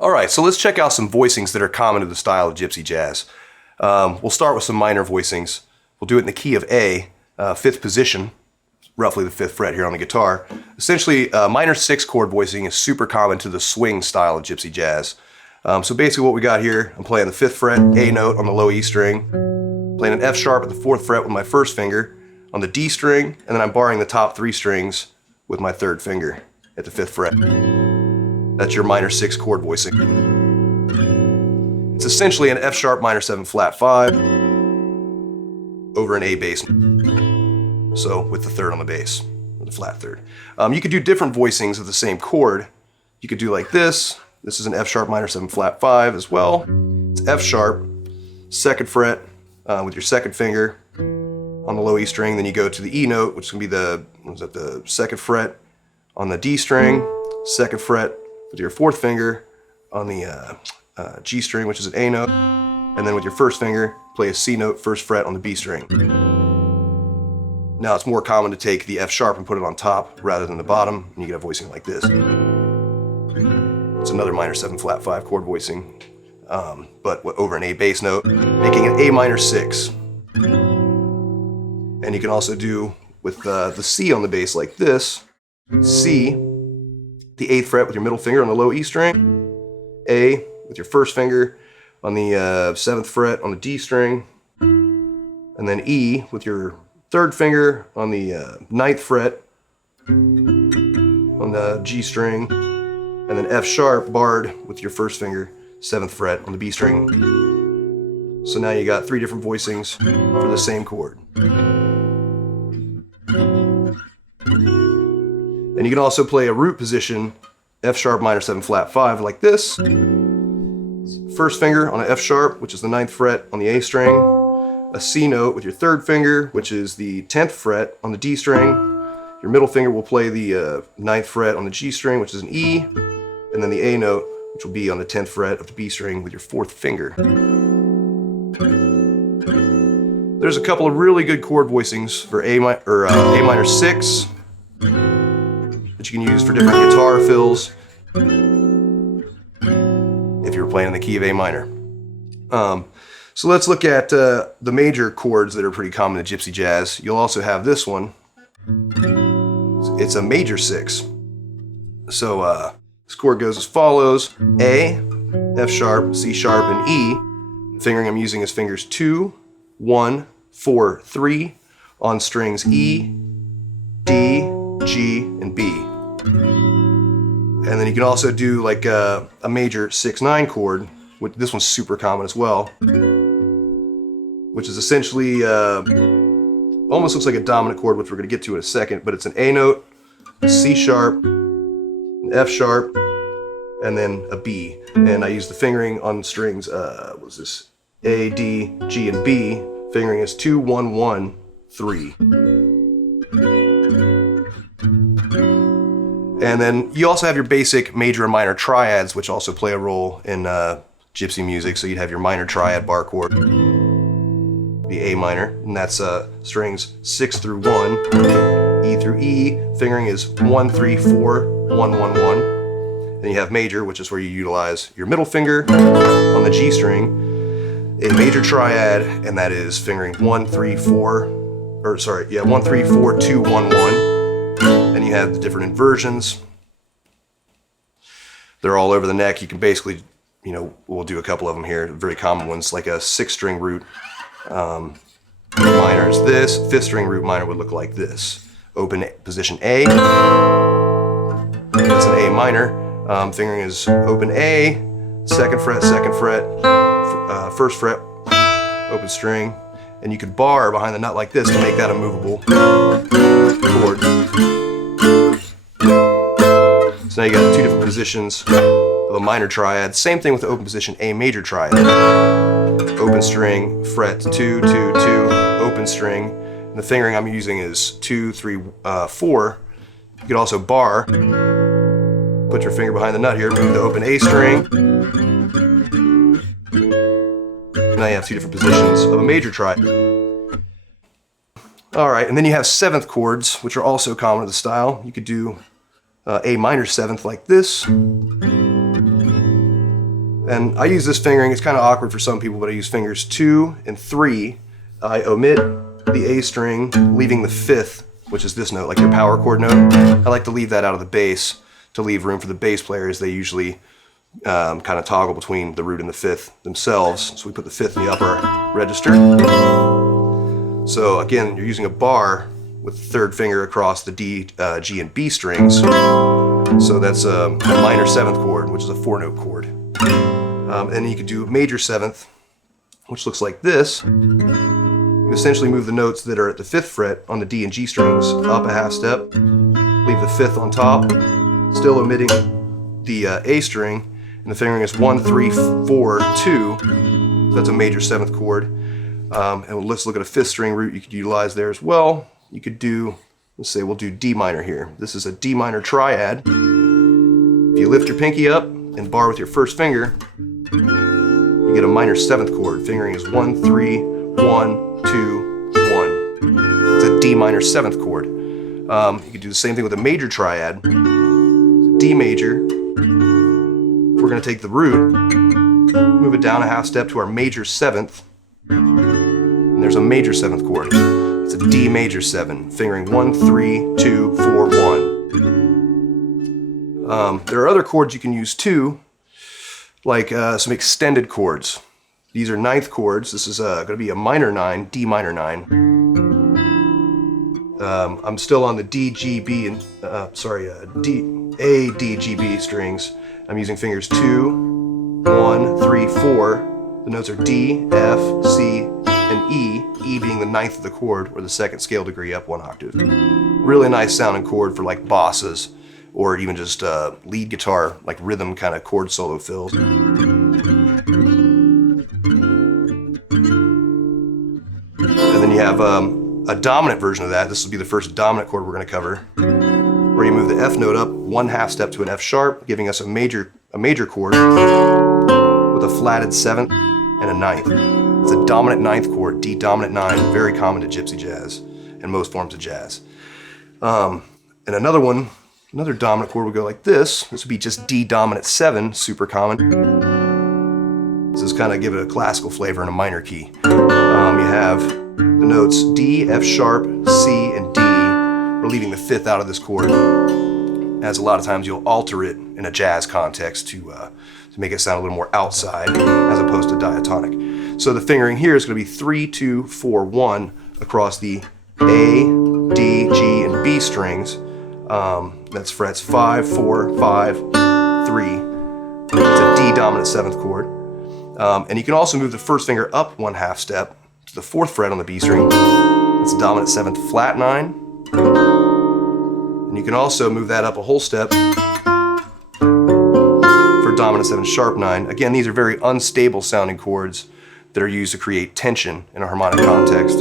All right, so let's check out some voicings that are common to the style of Gypsy Jazz. We'll start with some minor voicings. We'll do it in the key of A, 5th position, roughly the 5th fret here on the guitar. Essentially, minor 6 chord voicing is super common to the swing style of Gypsy Jazz. So basically what we got here, I'm playing the 5th fret, A note on the low E string, playing an F sharp at the 4th fret with my 1st finger, on the D string, and then I'm barring the top 3 strings with my 3rd finger at the 5th fret. That's your minor 6 chord voicing. It's essentially an F sharp minor 7 flat 5 over an A bass. So with the 3rd on the bass, or the flat 3rd. You could do different voicings of the same chord. You could do like this. This is an F sharp minor 7 flat 5 as well. It's F sharp, 2nd fret with your 2nd finger on the low E string. Then you go to the E note, which is going to be the 2nd fret on the D string, 2nd fret with your 4th finger on the G string, which is an A note, and then with your 1st finger, play a C note, 1st fret on the B string. Now it's more common to take the F sharp and put it on top rather than the bottom, and you get a voicing like this. It's another minor 7 flat 5 chord voicing, but over an A bass note, making an A minor 6. And you can also do with the C on the bass like this, C, the 8th fret with your middle finger on the low E string, A with your 1st finger on the 7th fret on the D string, and then E with your 3rd finger on the 9th fret on the G string, and then F sharp barred with your 1st finger, 7th fret on the B string. So now you got 3 different voicings for the same chord. And you can also play a root position, F sharp minor 7 flat 5 like this. 1st finger on an F sharp, which is the 9th fret on the A string. A C note with your 3rd finger, which is the 10th fret on the D string. Your middle finger will play the 9th fret on the G string, which is an E. And then the A note, which will be on the 10th fret of the B string with your 4th finger. There's a couple of really good chord voicings for A minor 6 that you can use for different guitar fills if you're playing in the key of A minor. So let's look at the major chords that are pretty common in Gypsy Jazz. You'll also have this one. It's a major 6. So this chord goes as follows: A, F sharp, C sharp, and E. The fingering I'm using is fingers 2, 1, 4, 3 on strings E, D, G, and B. And then you can also do like a major 6/9 chord. This one's super common as well, which is essentially almost looks like a dominant chord, which we're going to get to in a second, but it's an A note, a C sharp, an F sharp, and then a B. And I use the fingering on strings, what was this? A, D, G, and B. Fingering is 2, 1, 1, 3. And then you also have your basic major and minor triads, which also play a role in Gypsy music. So you'd have your minor triad bar chord, the A minor, and that's strings 6 through 1, E through E. Fingering is 1, 3, 4, 1, 1, 1. Then you have major, which is where you utilize your middle finger on the G string, a major triad, and that is fingering 1, 3, 4, 1, 3, 4, 2, 1, 1. Then you have the different inversions. They're all over the neck. You can basically, we'll do a couple of them here, very common ones, like a 6-string root minor is this. 5th string root minor would look like this. Open position A. That's an A minor. Fingering is open A, 2nd fret, 2nd fret, 1st fret, open string, and you could bar behind the nut like this to make that a movable chord. So now you got 2 different positions of a minor triad. Same thing with the open position A major triad. Open string, fret 2, 2, 2, open string. And the fingering I'm using is 2, 3, 4. You could also bar. Put your finger behind the nut here, move the open A string. Now you have 2 different positions of a major triad. All right, and then you have 7th chords, which are also common to the style. You could do A minor 7th like this. And I use this fingering, it's kind of awkward for some people, but I use fingers 2 and 3. I omit the A string, leaving the 5th, which is this note, like your power chord note. I like to leave that out of the bass to leave room for the bass players. They usually kind of toggle between the root and the 5th themselves. So we put the 5th in the upper register. So again, you're using a bar with the 3rd finger across the D, G, and B strings. So that's a minor 7th chord, which is a 4-note chord. And you could do major 7th, which looks like this. You essentially move the notes that are at the 5th fret on the D and G strings up a half step, leave the 5th on top, still omitting the A string, and the fingering is 1, 3, 4, 2. So that's a major 7th chord. And let's look at a 5th string root you could utilize there as well. You could do, let's say we'll do D minor here. This is a D minor triad. If you lift your pinky up and bar with your 1st finger, you get a minor 7th chord. Fingering is 1, 3, 1, 2, 1. It's a D minor 7th chord. You could do the same thing with a major triad. D major. We're going to take the root, move it down a half step to our major 7th, and there's a major 7th chord. It's a D major 7, fingering 1, 3, 2, 4, 1. There are other chords you can use too, like some extended chords. These are 9th chords. This is going to be a minor 9, D minor 9. I'm still on the D, G, B, and A, D, G, B strings. I'm using fingers 2, 1, 3, 4. The notes are D, F, C, and E. E being the 9th of the chord, or the 2nd scale degree up 1 octave. Really nice sounding chord for like bosses, or even just lead guitar, like rhythm kind of chord solo fills. And then you have a dominant version of that. This will be the first dominant chord we're going to cover, where you move the F note up 1 half step to an F sharp, giving us a major chord with a flatted 7th and a 9th. It's a dominant 9th chord, D dominant 9, very common to gypsy jazz and most forms of jazz. And another dominant chord would go like this. This would be just D dominant 7, super common. This is kind of give it a classical flavor in a minor key. You have the notes D, F sharp, C, and D. We're leaving the 5th out of this chord, as a lot of times you'll alter it in a jazz context to make it sound a little more outside as opposed to diatonic. So the fingering here is going to be 3, 2, 4, 1 across the A, D, G, and B strings. That's frets 5, 4, 5, 3. It's a D dominant 7th chord. And you can also move the 1st finger up 1 half step to the 4th fret on the B string. That's a dominant 7th flat 9. And you can also move that up a whole step for dominant 7 sharp 9. Again, these are very unstable sounding chords that are used to create tension in a harmonic context.